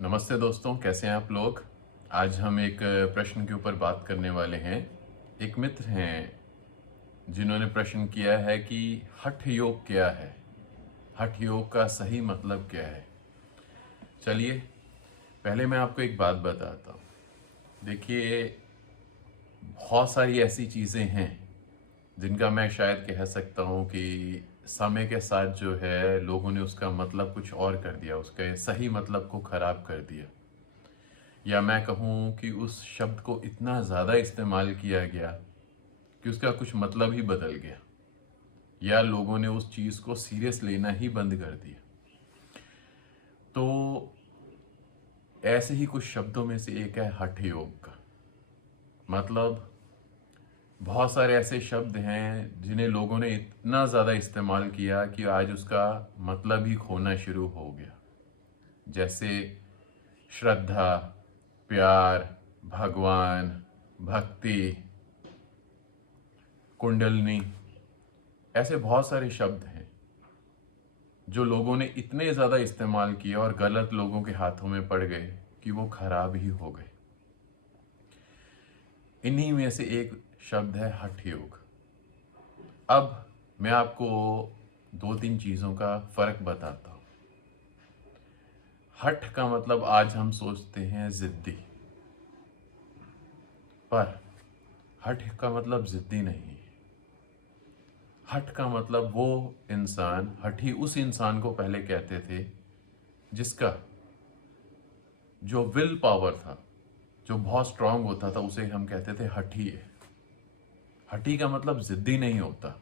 नमस्ते दोस्तों, कैसे हैं आप लोग। आज हम एक प्रश्न के ऊपर बात करने वाले हैं। एक मित्र हैं जिन्होंने प्रश्न किया है कि हठ योग क्या है, हठ योग का सही मतलब क्या है। चलिए, पहले मैं आपको एक बात बताता हूँ। देखिए, बहुत सारी ऐसी चीज़ें हैं जिनका मैं शायद कह सकता हूँ कि समय के साथ जो है लोगों ने उसका मतलब कुछ और कर दिया, उसके सही मतलब को ख़राब कर दिया, या मैं कहूँ कि उस शब्द को इतना ज़्यादा इस्तेमाल किया गया कि उसका कुछ मतलब ही बदल गया, या लोगों ने उस चीज़ को सीरियस लेना ही बंद कर दिया। तो ऐसे ही कुछ शब्दों में से एक है हठ योग का मतलब। बहुत सारे ऐसे शब्द हैं जिन्हें लोगों ने इतना ज़्यादा इस्तेमाल किया कि आज उसका मतलब ही खोना शुरू हो गया। जैसे श्रद्धा, प्यार, भगवान, भक्ति, कुंडलनी, ऐसे बहुत सारे शब्द हैं जो लोगों ने इतने ज़्यादा इस्तेमाल किए और गलत लोगों के हाथों में पड़ गए कि वो खराब ही हो गए। इन्हीं में से एक शब्द है हठ योग। अब मैं आपको दो तीन चीज़ों का फ़र्क बताता हूँ। हठ का मतलब आज हम सोचते हैं ज़िद्दी, पर हठ का मतलब ज़िद्दी नहीं है। हठ का मतलब वो इंसान, हठी उस इंसान को पहले कहते थे जिसका जो विल पावर था, जो बहुत स्ट्रांग होता था, उसे हम कहते थे हठी है। हठी का मतलब जिद्दी नहीं होता।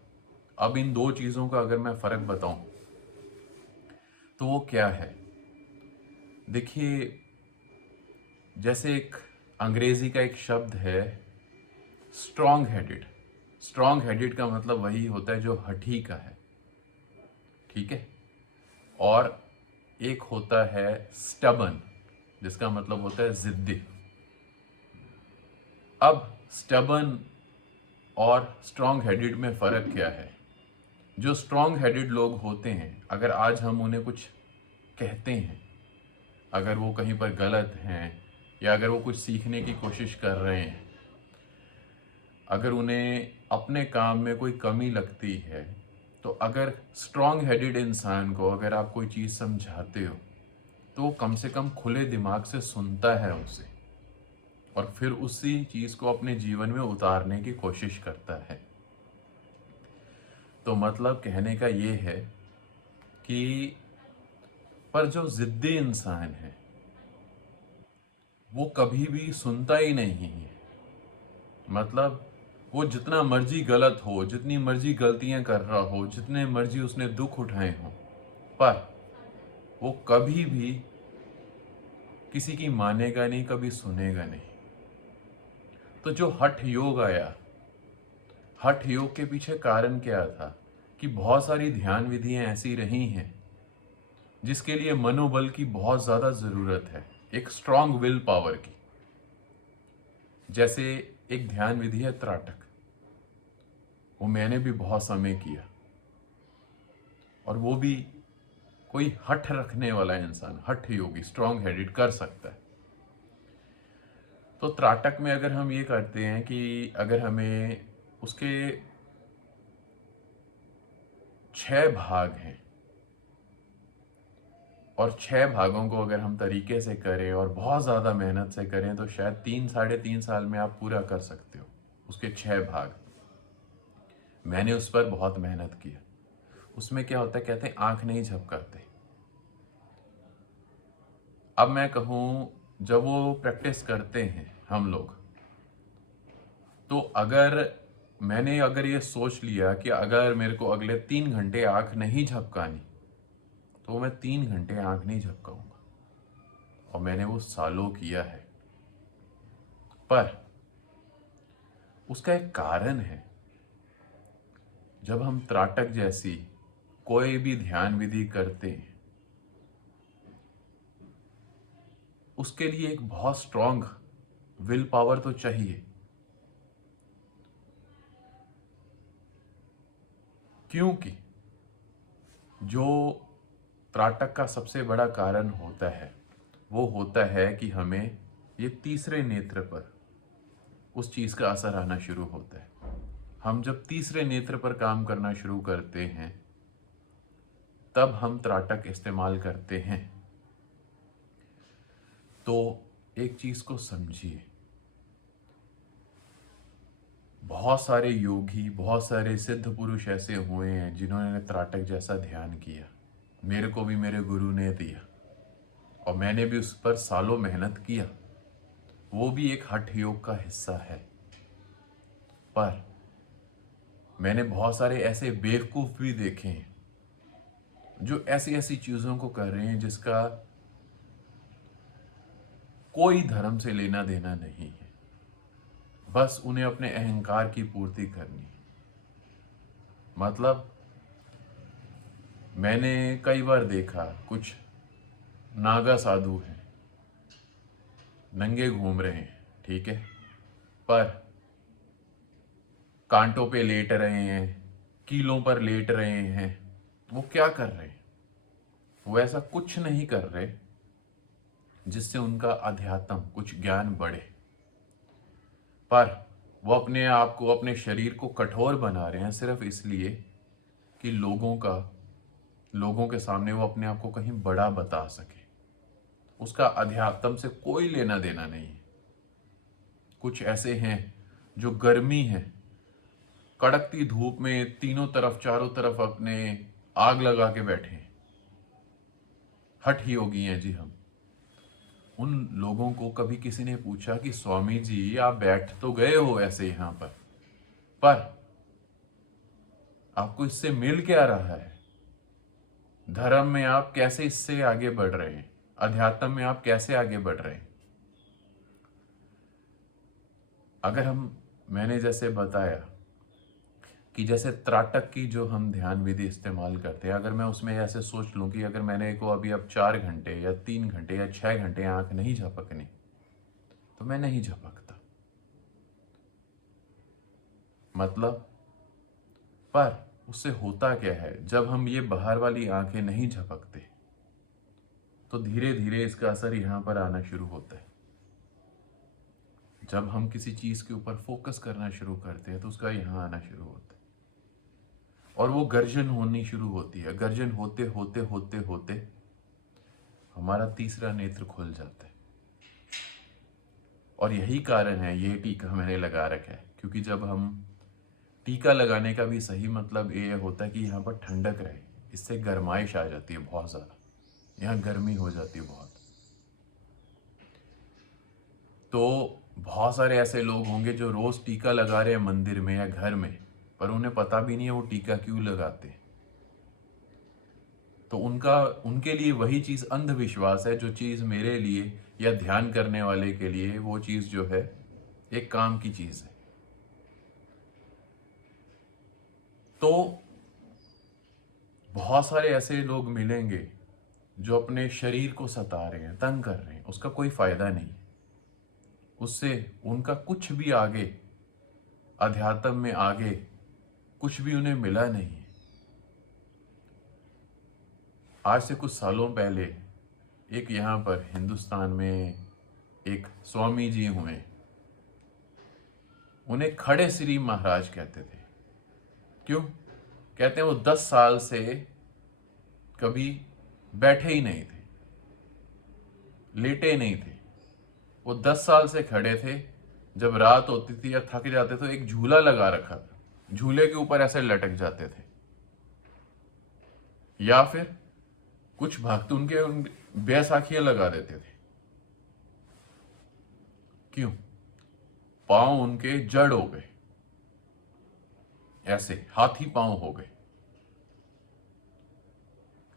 अब इन दो चीज़ों का अगर मैं फ़र्क बताऊं तो वो क्या है। देखिए, जैसे एक अंग्रेज़ी का एक शब्द है स्ट्रांग हेडेड। स्ट्रांग हेडेड का मतलब वही होता है जो हठी का है, ठीक है। और एक होता है स्टबन, जिसका मतलब होता है जिद्दी। अब स्टबन और स्ट्रांग हेडेड में फ़र्क क्या है। जो स्ट्रांग हेडेड लोग होते हैं, अगर आज हम उन्हें कुछ कहते हैं, अगर वो कहीं पर गलत हैं या अगर वो कुछ सीखने की कोशिश कर रहे हैं, अगर उन्हें अपने काम में कोई कमी लगती है, तो अगर स्ट्रांग हेडेड इंसान को अगर आप कोई चीज़ समझाते हो तो वो कम से कम खुले दिमाग से सुनता है उसे, और फिर उसी चीज़ को अपने जीवन में उतारने की कोशिश करता है। तो मतलब कहने का ये है कि पर जो ज़िद्दी इंसान है वो कभी भी सुनता ही नहीं है। मतलब वो जितना मर्जी गलत हो, जितनी मर्जी गलतियां कर रहा हो, जितने मर्जी उसने दुख उठाए हों, पर वो कभी भी किसी की मानेगा नहीं, कभी सुनेगा नहीं। तो जो हठ योग आया, हठ योग के पीछे कारण क्या था कि बहुत सारी ध्यान विधियां ऐसी रही हैं जिसके लिए मनोबल की बहुत ज़्यादा ज़रूरत है, एक स्ट्रांग विल पावर की। जैसे एक ध्यान विधि है त्राटक, वो मैंने भी बहुत समय किया, और वो भी कोई हठ रखने वाला इंसान, हठ योगी, स्ट्रांग हेडेड कर सकता है। तो त्राटक में अगर हम ये करते हैं कि अगर हमें उसके 6 भाग हैं, और 6 भागों को अगर हम तरीके से करें और बहुत ज़्यादा मेहनत से करें तो शायद 3 साढ़े 3 साल में आप पूरा कर सकते हो उसके 6 भाग। मैंने उस पर बहुत मेहनत किया। उसमें क्या होता है, कहते हैं आंख नहीं झपकाते। अब मैं कहूँ, जब वो प्रैक्टिस करते हैं हम लोग, तो अगर ये सोच लिया कि अगर मेरे को अगले 3 घंटे आंख नहीं झपकानी, तो मैं 3 घंटे आंख नहीं झपकाऊंगा। और मैंने वो सालों किया है। पर उसका एक कारण है। जब हम त्राटक जैसी कोई भी ध्यान विधि करते हैं, उसके लिए एक बहुत स्ट्रांग विल पावर तो चाहिए। क्योंकि जो त्राटक का सबसे बड़ा कारण होता है वो होता है कि हमें ये तीसरे नेत्र पर उस चीज़ का असर आना शुरू होता है। हम जब तीसरे नेत्र पर काम करना शुरू करते हैं तब हम त्राटक इस्तेमाल करते हैं। तो एक चीज़ को समझिए, बहुत सारे योगी, बहुत सारे सिद्ध पुरुष ऐसे हुए हैं जिन्होंने त्राटक जैसा ध्यान किया। मेरे को भी मेरे गुरु ने दिया और मैंने भी उस पर सालों मेहनत किया। वो भी एक हठ योग का हिस्सा है। पर मैंने बहुत सारे ऐसे बेवकूफ़ भी देखे हैं जो ऐसी ऐसी चीज़ों को कर रहे हैं जिसका कोई धर्म से लेना देना नहीं है। बस उन्हें अपने अहंकार की पूर्ति करनी है। मतलब मैंने कई बार देखा, कुछ नागा साधु हैं, नंगे घूम रहे हैं, ठीक है, पर कांटों पे लेट रहे हैं, कीलों पर लेट रहे हैं। वो क्या कर रहे हैं? वो ऐसा कुछ नहीं कर रहे जिससे उनका अध्यात्म कुछ ज्ञान बढ़े, पर वो अपने आप को, अपने शरीर को कठोर बना रहे हैं सिर्फ इसलिए कि लोगों के सामने वो अपने आप को कहीं बड़ा बता सके। उसका अध्यात्म से कोई लेना देना नहीं है। कुछ ऐसे हैं जो गर्मी है, कड़कती धूप में तीनों तरफ, चारों तरफ अपने आग लगा के बैठे हैं। हठ योगी हैं जी हम। उन लोगों को कभी किसी ने पूछा कि स्वामी जी आप बैठ तो गए हो ऐसे यहां पर आपको इससे मिल क्या रहा है? धर्म में आप कैसे इससे आगे बढ़ रहे हैं? अध्यात्म में आप कैसे आगे बढ़ रहे हैं? अगर मैंने जैसे बताया कि जैसे त्राटक की जो हम ध्यान विधि इस्तेमाल करते हैं, अगर मैं उसमें ऐसे सोच लूं कि अगर मैंने को अभी अब 4 घंटे या 3 घंटे या 6 घंटे आंख नहीं झपकनी, तो मैं नहीं झपकता। मतलब पर उससे होता क्या है, जब हम ये बाहर वाली आंखें नहीं झपकते तो धीरे धीरे इसका असर यहां पर आना शुरू होता है। जब हम किसी चीज के ऊपर फोकस करना शुरू करते हैं तो उसका यहां आना शुरू होता है और वो गर्जन होनी शुरू होती है। गर्जन होते होते होते होते हमारा तीसरा नेत्र खुल जाता है। और यही कारण है, ये टीका मैंने लगा रखा है, क्योंकि जब हम टीका लगाने का भी सही मतलब ये होता है कि यहाँ पर ठंडक रहे, इससे गर्माइश आ जाती है बहुत ज़्यादा, यहाँ गर्मी हो जाती है बहुत। तो बहुत सारे ऐसे लोग होंगे जो रोज़ टीका लगा रहे हैं मंदिर में या घर में, पर उन्हें पता भी नहीं है वो टीका क्यों लगाते हैं। तो उनके लिए वही चीज़ अंधविश्वास है, जो चीज़ मेरे लिए या ध्यान करने वाले के लिए वो चीज़ जो है एक काम की चीज़ है। तो बहुत सारे ऐसे लोग मिलेंगे जो अपने शरीर को सता रहे हैं, तंग कर रहे हैं, उसका कोई फायदा नहीं। उससे उनका कुछ भी आगे, अध्यात्म में आगे कुछ भी उन्हें मिला नहीं है। आज से कुछ सालों पहले एक यहाँ पर हिंदुस्तान में एक स्वामी जी हुए, उन्हें खड़े श्री महाराज कहते थे। क्यों कहते हैं? वो 10 साल से कभी बैठे ही नहीं थे, लेटे नहीं थे। वो 10 साल से खड़े थे। जब रात होती थी या थक जाते तो एक झूला लगा रखा था, झूले के ऊपर ऐसे लटक जाते थे। या फिर कुछ भक्त उनके बैसाखियां लगा देते थे। क्यों? पांव उनके जड़ हो गए, ऐसे हाथी पांव हो गए।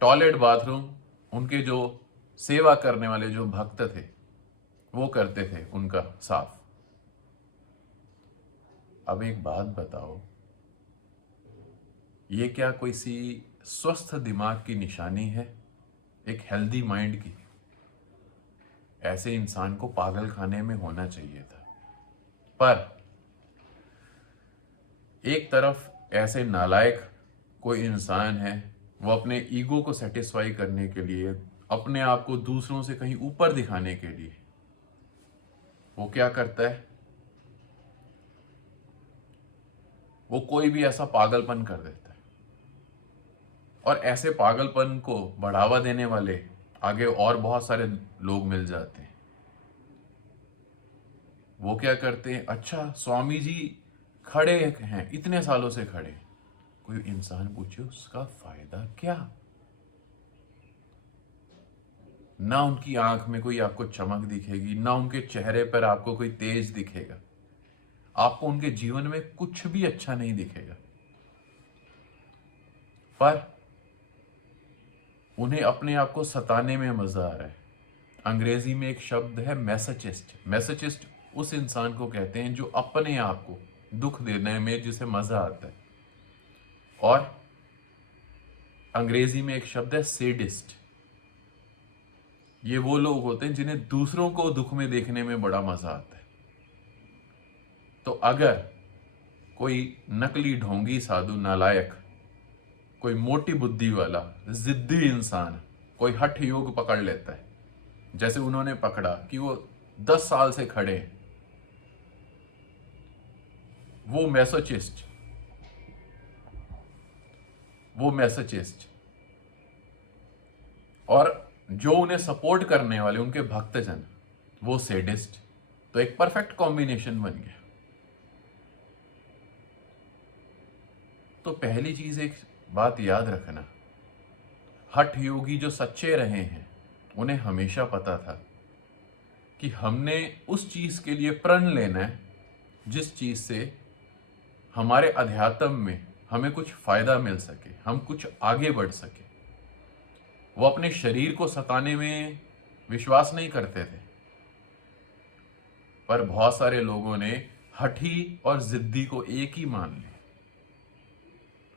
टॉयलेट बाथरूम उनके जो सेवा करने वाले जो भक्त थे वो करते थे उनका साफ। अब एक बात बताओ, ये क्या कोई सी स्वस्थ दिमाग की निशानी है, एक हेल्दी माइंड की? ऐसे इंसान को पागल खाने में होना चाहिए था। पर एक तरफ ऐसे नालायक कोई इंसान है, वो अपने ईगो को सेटिस्फाई करने के लिए अपने आप को दूसरों से कहीं ऊपर दिखाने के लिए वो क्या करता है, वो कोई भी ऐसा पागलपन कर देता है। और ऐसे पागलपन को बढ़ावा देने वाले आगे और बहुत सारे लोग मिल जाते हैं। वो क्या करते हैं, अच्छा स्वामी जी खड़े हैं, इतने सालों से खड़े हैं, कोई इंसान पूछे उसका फायदा क्या? ना उनकी आंख में कोई आपको चमक दिखेगी, ना उनके चेहरे पर आपको कोई तेज दिखेगा, आपको उनके जीवन में कुछ भी अच्छा नहीं दिखेगा। पर उन्हें अपने आप को सताने में मजा आ रहा है। अंग्रेजी में एक शब्द है मैसोचिस्ट। मैसोचिस्ट उस इंसान को कहते हैं जो अपने आप को दुख देने में जिसे मजा आता है। और अंग्रेजी में एक शब्द है सेडिस्ट। ये वो लोग होते हैं जिन्हें दूसरों को दुख में देखने में बड़ा मजा आता है। तो अगर कोई नकली ढोंगी साधु नालायक, कोई मोटी बुद्धि वाला जिद्दी इंसान कोई हठ योग पकड़ लेता है, जैसे उन्होंने पकड़ा कि वो 10 साल से खड़े हैं, वो मैसोचिस्ट और जो उन्हें सपोर्ट करने वाले उनके भक्तजन वो सेडिस्ट, तो एक परफेक्ट कॉम्बिनेशन बन गया। तो पहली चीज एक बात याद रखना, हठ योगी जो सच्चे रहे हैं उन्हें हमेशा पता था कि हमने उस चीज के लिए प्रण लेना है जिस चीज से हमारे अध्यात्म में हमें कुछ फायदा मिल सके, हम कुछ आगे बढ़ सके। वो अपने शरीर को सताने में विश्वास नहीं करते थे, पर बहुत सारे लोगों ने हठी और जिद्दी को एक ही मान लिया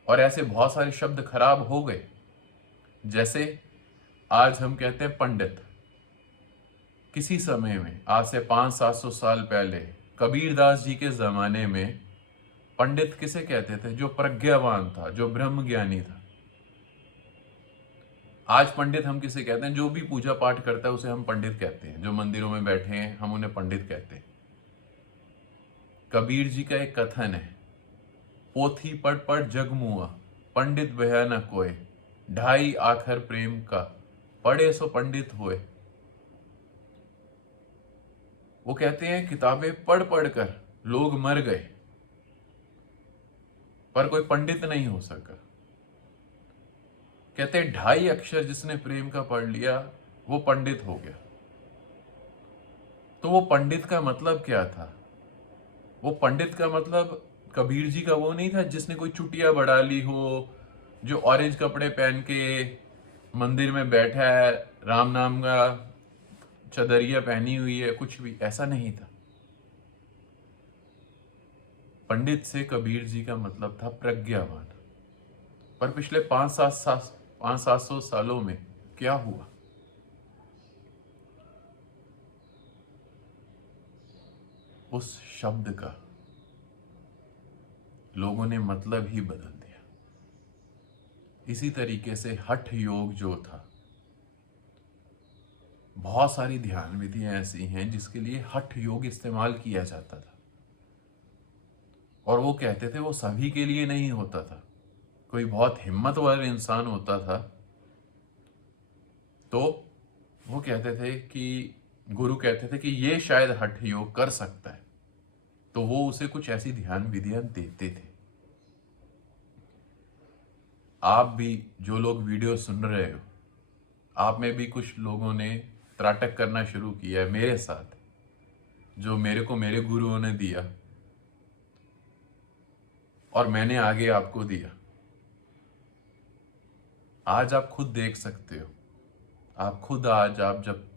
और ऐसे बहुत सारे शब्द खराब हो गए। जैसे आज हम कहते हैं पंडित, किसी समय में आज से 500-700 साल पहले कबीरदास जी के जमाने में पंडित किसे कहते थे? जो प्रज्ञावान था, जो ब्रह्म ज्ञानी था। आज पंडित हम किसे कहते हैं? जो भी पूजा पाठ करता है उसे हम पंडित कहते हैं। जो मंदिरों में बैठे हैं हम उन्हें पंडित कहते हैं। कबीर जी का एक कथन है, पोथी पढ़ पढ़ जग मुआ, पंडित भया न कोय, ढाई आखर प्रेम का, पढ़े सो पंडित होए। वो कहते हैं किताबें पढ़ पढ़ कर लोग मर गए पर कोई पंडित नहीं हो सका। कहते हैं 2.5 अक्षर जिसने प्रेम का पढ़ लिया वो पंडित हो गया। तो वो पंडित का मतलब क्या था? वो पंडित का मतलब कबीर जी का वो नहीं था जिसने कोई चुटिया बढ़ा ली हो, जो ऑरेंज कपड़े पहन के मंदिर में बैठा है, राम नाम का चदरिया पहनी हुई है, कुछ भी ऐसा नहीं था। पंडित से कबीर जी का मतलब था प्रज्ञावान। पर पिछले 500-700 सालों में क्या हुआ? उस शब्द का लोगों ने मतलब ही बदल दिया। इसी तरीके से हठ योग जो था, बहुत सारी ध्यान विधियां ऐसी हैं जिसके लिए हठ योग इस्तेमाल किया जाता था और वो कहते थे वो सभी के लिए नहीं होता था। कोई बहुत हिम्मत वाला इंसान होता था तो वो कहते थे कि गुरु कहते थे कि ये शायद हठ योग कर सकता है, तो वो उसे कुछ ऐसी ध्यान विधियां देते थे। आप भी जो लोग वीडियो सुन रहे हो, आप में भी कुछ लोगों ने त्राटक करना शुरू किया है मेरे साथ, जो मेरे को मेरे गुरुओं ने दिया और मैंने आगे आपको दिया। आज आप खुद देख सकते हो, आप खुद आज आप जब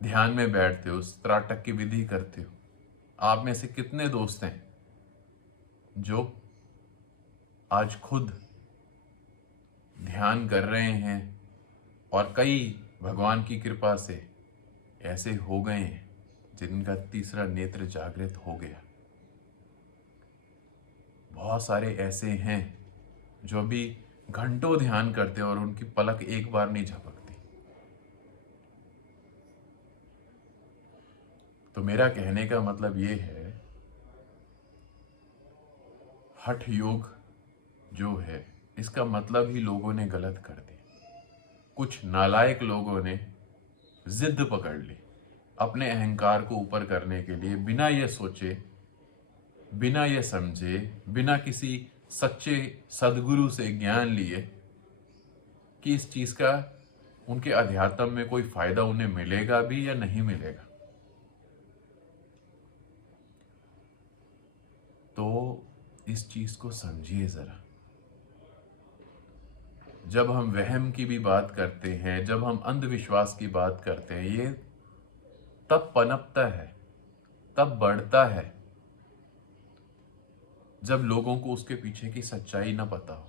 ध्यान में बैठते हो, उस त्राटक की विधि करते हो, आप में से कितने दोस्त हैं जो आज खुद ध्यान कर रहे हैं और कई भगवान की कृपा से ऐसे हो गए हैं जिनका तीसरा नेत्र जागृत हो गया। बहुत सारे ऐसे हैं जो भी घंटों ध्यान करते हैं और उनकी पलक एक बार नहीं झपकती। तो मेरा कहने का मतलब ये है, हठ योग जो है इसका मतलब ही लोगों ने गलत कर दिया। कुछ नालायक लोगों ने जिद पकड़ ली अपने अहंकार को ऊपर करने के लिए, बिना ये सोचे, बिना ये समझे, बिना किसी सच्चे सदगुरु से ज्ञान लिए कि इस चीज का उनके अध्यात्म में कोई फायदा उन्हें मिलेगा भी या नहीं मिलेगा। तो इस चीज को समझिए जरा। जब हम वहम की भी बात करते हैं, जब हम अंधविश्वास की बात करते हैं, ये तब पनपता है, तब बढ़ता है जब लोगों को उसके पीछे की सच्चाई ना पता हो।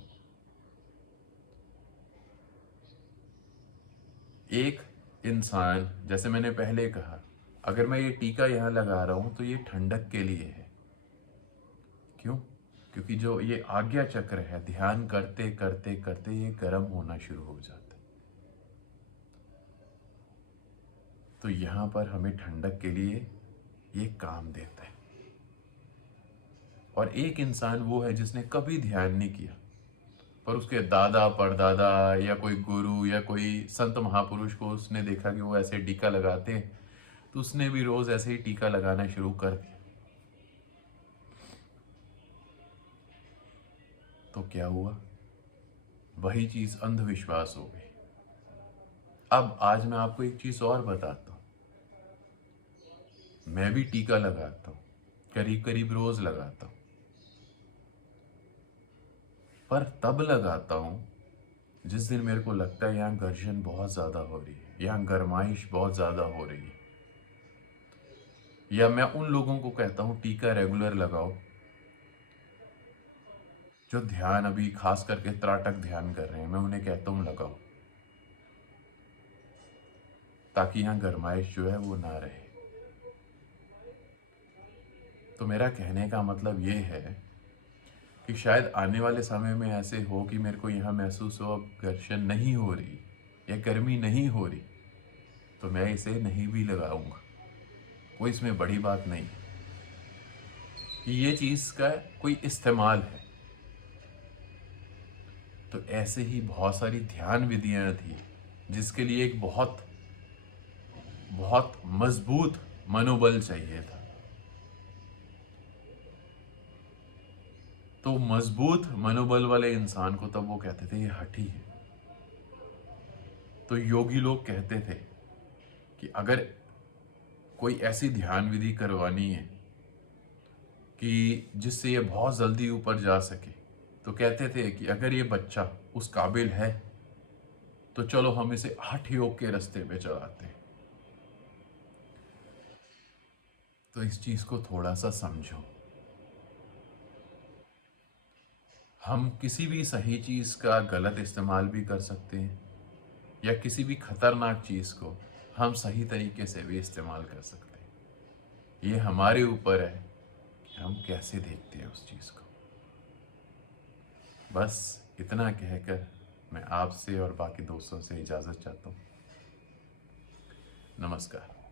एक इंसान, जैसे मैंने पहले कहा, अगर मैं ये टीका यहां लगा रहा हूं तो ये ठंडक के लिए है। क्यों? क्योंकि जो ये आज्ञा चक्र है, ध्यान करते करते करते ये गर्म होना शुरू हो जाता है। तो यहां पर हमें ठंडक के लिए ये काम देता है। और एक इंसान वो है जिसने कभी ध्यान नहीं किया, पर उसके दादा परदादा या कोई गुरु या कोई संत महापुरुष को उसने देखा कि वो ऐसे टीका लगाते हैं, तो उसने भी रोज ऐसे ही टीका लगाना शुरू कर दिया। तो क्या हुआ? वही चीज अंधविश्वास हो गई। अब आज मैं आपको एक चीज और बताता हूं। मैं भी टीका लगाता हूं, करीब करीब रोज लगाता हूं, पर तब लगाता हूं जिस दिन मेरे को लगता है यहां घर्षण बहुत ज्यादा हो रही है, यहां गरमाइश बहुत ज्यादा हो रही है। या मैं उन लोगों को कहता हूं टीका रेगुलर लगाओ जो ध्यान अभी खास करके त्राटक ध्यान कर रहे हैं, मैं उन्हें कहता हूं लगाओ, ताकि यहां गरमाइश जो है वो ना रहे। तो मेरा कहने का मतलब ये है कि शायद आने वाले समय में ऐसे हो कि मेरे को यहाँ महसूस हो अब घर्षण नहीं हो रही या गर्मी नहीं हो रही, तो मैं इसे नहीं भी लगाऊंगा। कोई इसमें बड़ी बात नहीं है कि ये चीज़ का कोई इस्तेमाल है। तो ऐसे ही बहुत सारी ध्यान विधियां थी जिसके लिए एक बहुत बहुत मजबूत मनोबल चाहिए था। तो मजबूत मनोबल वाले इंसान को तब वो कहते थे ये हठी है। तो योगी लोग कहते थे कि अगर कोई ऐसी ध्यान विधि करवानी है कि जिससे ये बहुत जल्दी ऊपर जा सके, तो कहते थे कि अगर ये बच्चा उस काबिल है तो चलो हम इसे हठ योग के रास्ते पे चलाते हैं। तो इस चीज को थोड़ा सा समझो। हम किसी भी सही चीज का गलत इस्तेमाल भी कर सकते हैं, या किसी भी खतरनाक चीज को हम सही तरीके से भी इस्तेमाल कर सकते हैं। ये हमारे ऊपर है कि हम कैसे देखते हैं उस चीज को। बस इतना कहकर मैं आपसे और बाकी दोस्तों से इजाजत चाहता हूँ। नमस्कार।